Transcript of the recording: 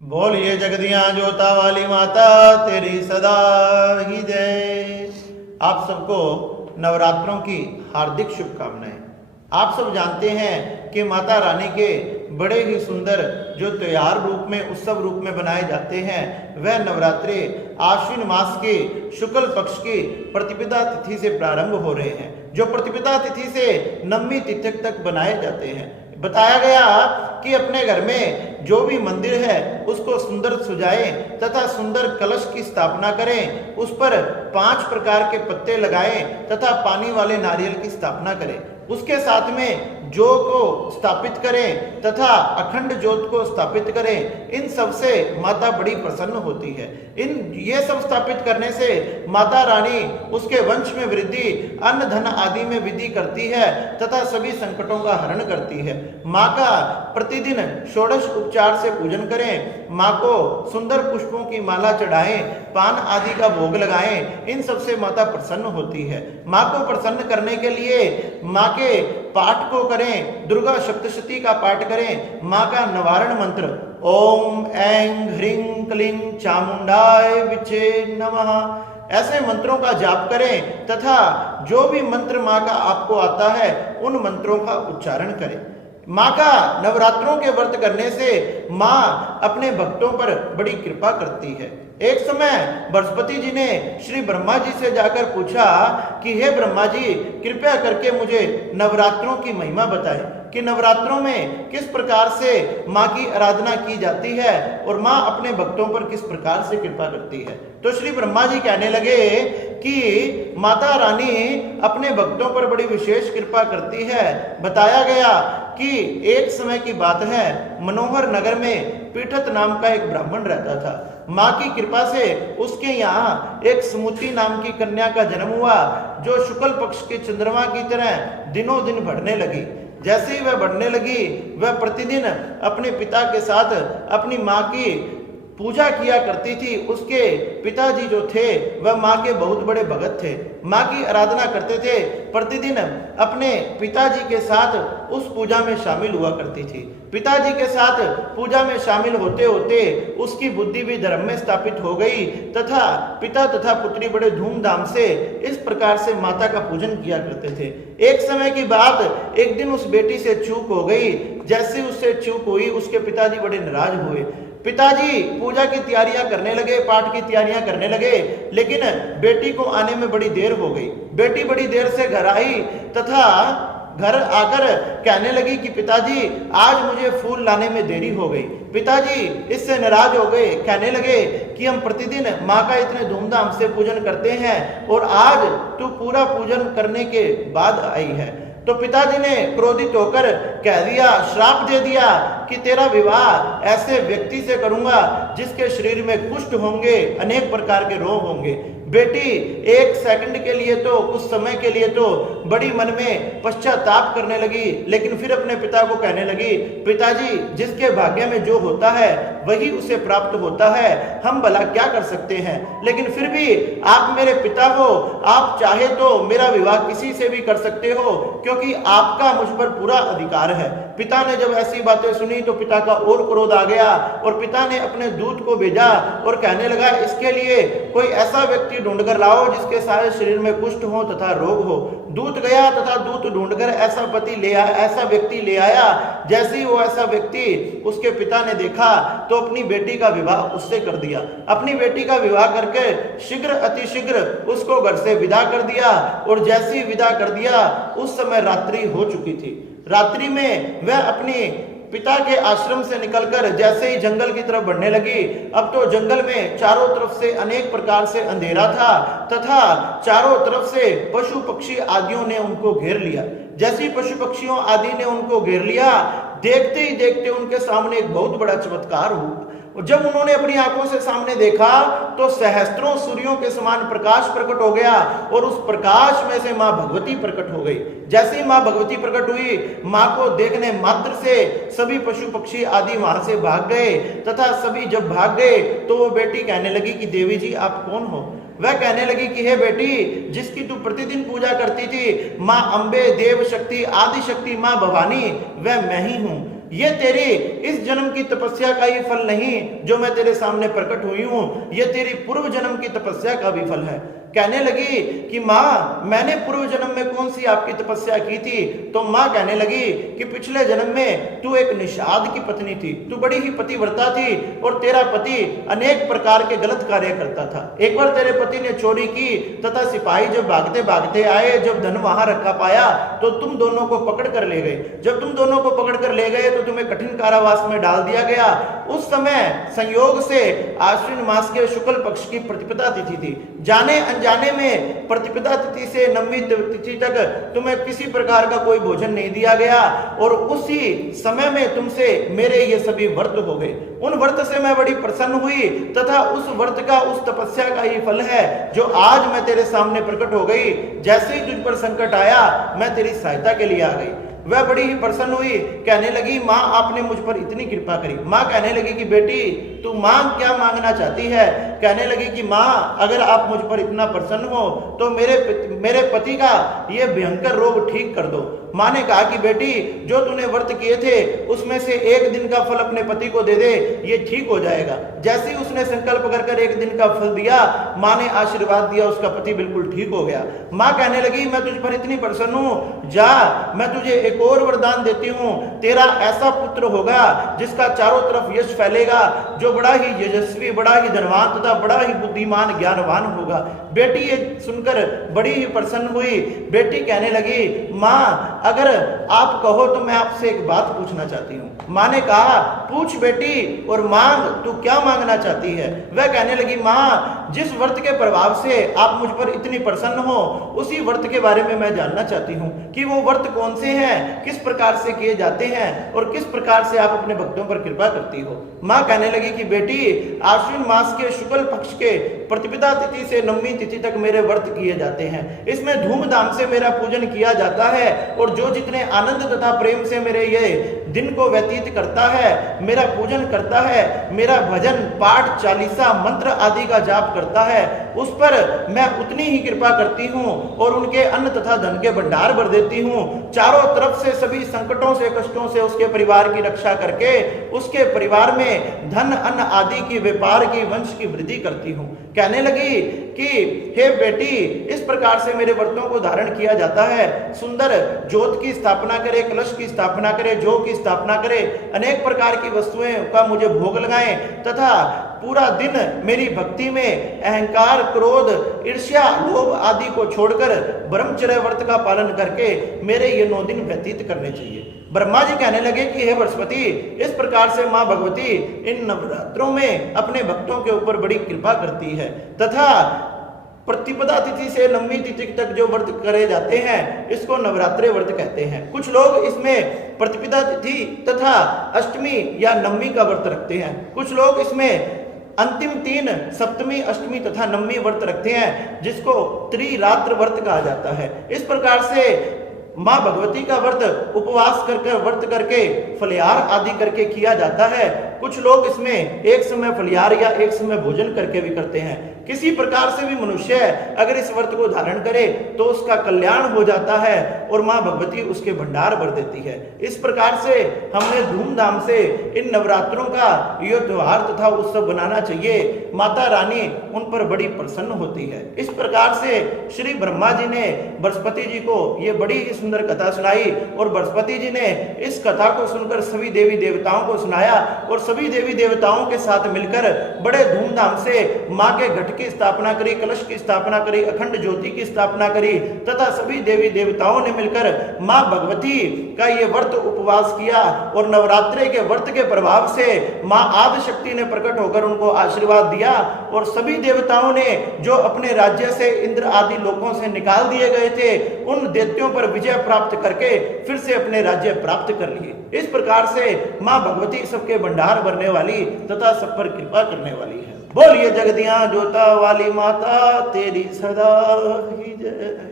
बोलिए जगदियां जोता वाली माता तेरी सदा ही जय। आप सबको नवरात्रों की हार्दिक शुभकामनाएं। आप सब जानते हैं कि माता रानी के बड़े ही सुंदर जो त्योहार रूप में उत्सव रूप में बनाए जाते हैं वह नवरात्रे आश्विन मास के शुक्ल पक्ष की प्रतिपदा तिथि से प्रारंभ हो रहे हैं, जो प्रतिपदा तिथि से नवमी तिथि तक बनाए जाते हैं। बताया गया कि अपने घर में जो भी मंदिर है उसको सुंदर सजाएं तथा सुंदर कलश की स्थापना करें, उस पर 5 प्रकार के पत्ते लगाएं तथा पानी वाले नारियल की स्थापना करें। उसके साथ में जौ को स्थापित करें तथा अखंड ज्योत को स्थापित करें। इन सब से माता बड़ी प्रसन्न होती है। ये सब स्थापित करने से माता रानी उसके वंश में वृद्धि, अन्न धन आदि में वृद्धि करती है तथा सभी संकटों का हरण करती है। माँ का प्रतिदिन षोडश उपचार से पूजन करें, माँ को सुंदर पुष्पों की माला चढ़ाएं, पान आदि का भोग लगाएं। इन सब से माता प्रसन्न होती है। माँ को प्रसन्न करने के लिए माँ के पाठ को करें, दुर्गा सप्तशती का पाठ करें। माँ का निवारण मंत्र ओम ऐं ह्रीं क्लीं चामुंडाय विचे नमः, ऐसे मंत्रों का जाप करें तथा जो भी मंत्र माँ का आपको आता है उन मंत्रों का उच्चारण करें। माँ का नवरात्रों के व्रत करने से माँ अपने भक्तों पर बड़ी कृपा करती है। एक समय बृहस्पति जी ने श्री ब्रह्मा जी से जाकर पूछा कि हे ब्रह्मा जी, कृपया करके मुझे नवरात्रों की महिमा बताएं कि नवरात्रों में किस प्रकार से माँ की आराधना की जाती है और माँ अपने भक्तों पर किस प्रकार से कृपा करती है। तो श्री ब्रह्मा जी कहने लगे कि माता रानी अपने भक्तों पर बड़ी विशेष कृपा करती है। बताया गया कि एक समय की बात है, मनोहर नगर में पीठत नाम का एक ब्राह्मण रहता था। माँ की कृपा से उसके यहाँ एक सुमुति नाम की कन्या का जन्म हुआ, जो शुक्ल पक्ष के चंद्रमा की तरह दिनों दिन बढ़ने लगी। जैसे ही वह बढ़ने लगी, वह प्रतिदिन अपने पिता के साथ अपनी माँ की पूजा किया करती थी। उसके पिताजी जो थे वह माँ के बहुत बड़े भगत थे, माँ की आराधना करते थे। प्रतिदिन अपने पिताजी के साथ उस पूजा में शामिल हुआ करती थी। पिताजी के साथ पूजा में शामिल होते होते उसकी बुद्धि भी धर्म में स्थापित हो गई तथा पिता तथा पुत्री बड़े धूमधाम से इस प्रकार से माता का पूजन किया करते थे। एक समय की बात, एक दिन उस बेटी से चूक हो गई। जैसे उससे चूक हुई, उसके पिताजी बड़े नाराज हुए। पिताजी पूजा की तैयारियां करने लगे, पाठ की तैयारियां करने लगे, लेकिन बेटी को आने में बड़ी देर हो गई। बेटी बड़ी देर से घर आई तथा घर आकर कहने लगी कि पिताजी, आज मुझे फूल लाने में देरी हो गई। पिताजी इससे नाराज हो गए, कहने लगे कि हम प्रतिदिन माँ का इतने धूमधाम से पूजन करते हैं और आज तू पूरा पूजन करने के बाद आई है। तो पिताजी ने क्रोधित होकर कह दिया, श्राप दे दिया कि तेरा विवाह ऐसे व्यक्ति से करूंगा जिसके शरीर में कुष्ठ होंगे, अनेक प्रकार के रोग होंगे। बेटी एक सेकंड के लिए तो, कुछ समय के लिए तो बड़ी मन में पश्चाताप करने लगी, लेकिन फिर अपने पिता को कहने लगी, पिताजी जिसके भाग्य में जो होता है वही उसे प्राप्त होता है, हम भला क्या कर सकते हैं। लेकिन फिर भी आप मेरे पिता हो, आप चाहे तो मेरा विवाह किसी से भी कर सकते हो, क्योंकि आपका मुझ पर पूरा अधिकार है। पिता ने जब ऐसी बातें सुनी तो पिता का और क्रोध आ गया और पिता ने अपने दूत को भेजा और कहने लगा, इसके लिए कोई ऐसा व्यक्ति ढूंढकर लाओ जिसके सारे शरीर में कुष्ठ हो तथा रोग हो। दूत गया तथा दूत ढूंढकर ऐसा ऐसा व्यक्ति ले आया। जैसे ही वो ऐसा व्यक्ति उसके पिता ने देखा तो अपनी बेटी का विवाह उससे कर दिया। अपनी बेटी का विवाह करके शीघ्र अतिशीघ्र उसको घर से विदा कर दिया और जैसे ही विदा कर दिया उस समय रात्रि हो चुकी थी। रात्रि में वह अपनी पिता के आश्रम से निकलकर जैसे ही जंगल की तरफ बढ़ने लगी, अब तो जंगल में चारों तरफ से अनेक प्रकार से अंधेरा था तथा चारों तरफ से पशु पक्षी आदियों ने उनको घेर लिया। जैसे ही पशु पक्षियों आदि ने उनको घेर लिया, देखते ही देखते उनके सामने एक बहुत बड़ा चमत्कार हुआ। जब उन्होंने अपनी आंखों से सामने देखा तो सहस्त्रों सूर्यों के समान प्रकाश प्रकट हो गया और उस प्रकाश में से मां भगवती प्रकट हो गई। जैसे ही मां भगवती प्रकट हुई, मां को देखने मात्र से सभी पशु पक्षी आदि वहां से भाग गए तथा सभी जब भाग गए तो वो बेटी कहने लगी कि देवी जी आप कौन हो। वह कहने लगी कि हे बेटी, जिसकी तू प्रतिदिन पूजा करती थी, माँ अम्बे, देव शक्ति, आदि शक्ति, माँ भवानी, वह मैं ही हूँ। ये तेरी इस जन्म की तपस्या का ही फल नहीं जो मैं तेरे सामने प्रकट हुई हूं, ये तेरी पूर्व जन्म की तपस्या का भी फल है। कहने लगी कि माँ मैंने पूर्व जन्म में कौन सी आपकी तपस्या की थी? तो माँ कहने लगी कि पिछले जन्म में तू एक निषाद की पत्नी थी, तू बड़ी ही पतिव्रता थी और तेरा पति अनेक प्रकार के गलत कार्य करता था। एक बार तेरे पति ने चोरी की तथा सिपाही जब भागते भागते आए, जब धन वहां रखा पाया तो तुम दोनों को पकड़ कर ले गए। जब तुम दोनों को पकड़ कर ले गए तो तुम्हें कठिन कारावास में डाल दिया गया। उस समय संयोग से आश्विन मास के शुक्ल पक्ष की प्रतिपदा तिथि थी। जाने अनजाने में प्रतिपदा तिथि से नवमी तिथि तक तुम्हें किसी प्रकार का कोई भोजन नहीं दिया गया और उसी समय में तुमसे मेरे ये सभी व्रत हो गए। उन व्रत से मैं बड़ी प्रसन्न हुई तथा उस व्रत का, उस तपस्या का ही फल है जो आज मैं तेरे सामने प्रकट हो गई। जैसे ही तुझ पर संकट आया मैं तेरी सहायता के लिए आ गई। वह बड़ी ही प्रसन्न हुई, कहने लगी माँ आपने मुझ पर इतनी कृपा करी। माँ कहने लगी कि बेटी तू मांग, क्या मांगना चाहती है? कहने लगी कि माँ अगर आप मुझ पर इतना प्रसन्न हो तो मेरे पति का ये भयंकर रोग ठीक कर दो। माँ ने कहा कि बेटी जो तूने व्रत किए थे उसमें से एक दिन का फल अपने पति को दे दे, ये ठीक हो जाएगा। जैसे ही उसने संकल्प कर एक दिन का फल दिया, माँ ने आशीर्वाद दिया, उसका पति बिल्कुल ठीक हो गया। माँ कहने लगी मैं तुझ पर इतनी प्रसन्न हूँ, जा मैं तुझे एक और वरदान देती हूँ, तेरा ऐसा पुत्र होगा जिसका चारों तरफ यश फैलेगा, जो बड़ा ही यशस्वी, बड़ा ही धनवान तथा बड़ा ही बुद्धिमान ज्ञानवान होगा। बेटी ये सुनकर बड़ी ही प्रसन्न हुई। बेटी कहने लगी माँ अगर आप कहो तो मैं आपसे एक बात पूछना चाहती हूँ। माँ ने कहा पूछ बेटी और मांग, तू क्या मांगना चाहती है? वह कहने लगी माँ जिस व्रत के प्रभाव से आप मुझ पर इतनी प्रसन्न हो उसी व्रत के बारे में मैं जानना चाहती हूँ कि वो व्रत कौन से हैं, किस प्रकार से किए जाते हैं और किस प्रकार से आप अपने भक्तों पर कृपा करती हो। माँ कहने लगी कि बेटी आश्विन मास के शुक्ल पक्ष के प्रतिपदा तिथि से नवमी तिथि तक मेरे व्रत किए जाते हैं। इसमें धूमधाम से मेरा पूजन किया जाता है और जो जितने आनंद तथा प्रेम से मेरे ये दिन को व्यतीत करता है, मेरा पूजन करता है, मेरा भजन पाठ चालीसा मंत्र आदि का जाप करता है, उस पर मैं उतनी ही कृपा करती हूँ और उनके अन्न तथा धन के भंडार भर देती हूँ। चारों तरफ से सभी संकटों से, कष्टों से उसके परिवार की रक्षा करके उसके परिवार में धन अन्न आदि की, व्यापार की, वंश की वृद्धि करती हूँ। कहने लगी कि हे बेटी इस प्रकार से मेरे व्रतों को धारण किया जाता है। सुंदर ज्योत की स्थापना करे, कलश की स्थापना करे, जौ की स्थापना करे, अनेक प्रकार की वस्तुएं का मुझे भोग लगाएं तथा पूरा दिन मेरी भक्ति में अहंकार, क्रोध, ईर्ष्या, लोभ आदि को छोड़कर ब्रह्मचर्य व्रत का पालन करके मेरे ये 9 दिन व्यतीत करने चाहिए। ब्रह्मा जी कहने लगे कि हे बृहस्पति इस प्रकार से माँ भगवती इन नवरात्रों में अपने भक्तों के ऊपर बड़ी कृपा करती है तथा प्रतिपदा तिथि से नवमी तिथि तक जो व्रत करे जाते हैं इसको नवरात्रि व्रत कहते हैं। कुछ लोग इसमें प्रतिपदा तिथि तथा अष्टमी या नवमी का व्रत रखते हैं। कुछ लोग इसमें अंतिम 3 सप्तमी, अष्टमी तथा नवमी व्रत रखते हैं जिसको त्रिरात्र व्रत कहा जाता है। इस प्रकार से माँ भगवती का व्रत उपवास व्रत करके फलिहार आदि करके किया जाता है। कुछ लोग इसमें एक समय फलिहार या एक समय भोजन करके भी करते हैं। किसी प्रकार से भी मनुष्य अगर इस व्रत को धारण करे तो उसका कल्याण हो जाता है और माँ भगवती उसके भंडार भर देती है। इस प्रकार से हमने धूमधाम से इन नवरात्रों का ये त्योहार तथा उत्सव बनाना चाहिए। माता रानी उन पर बड़ी प्रसन्न होती है। इस प्रकार से श्री ब्रह्मा जी ने बृहस्पति जी को ये बड़ी ही सुंदर कथा सुनाई और बृहस्पति जी ने इस कथा को सुनकर सभी देवी देवताओं को सुनाया और सभी देवी देवताओं के साथ मिलकर बड़े धूमधाम से माँ के घट की स्थापना करी, कलश की स्थापना करी, अखंड ज्योति की स्थापना करी तथा सभी देवी देवताओं ने मिलकर माँ भगवती का ये व्रत उपवास किया और नवरात्रि के व्रत के प्रभाव से माँ आदि शक्ति ने प्रकट होकर उनको आशीर्वाद दिया और सभी देवताओं ने जो अपने राज्य से इंद्र आदि लोगों से निकाल दिए गए थे उन दैत्यों पर विजय प्राप्त करके फिर से अपने राज्य प्राप्त कर लिए। इस प्रकार से माँ भगवती सबके भंडार भरने वाली तथा सब पर कृपा करने वाली है। बोलिए जगदियां जोता वाली माता तेरी सदा ही जय।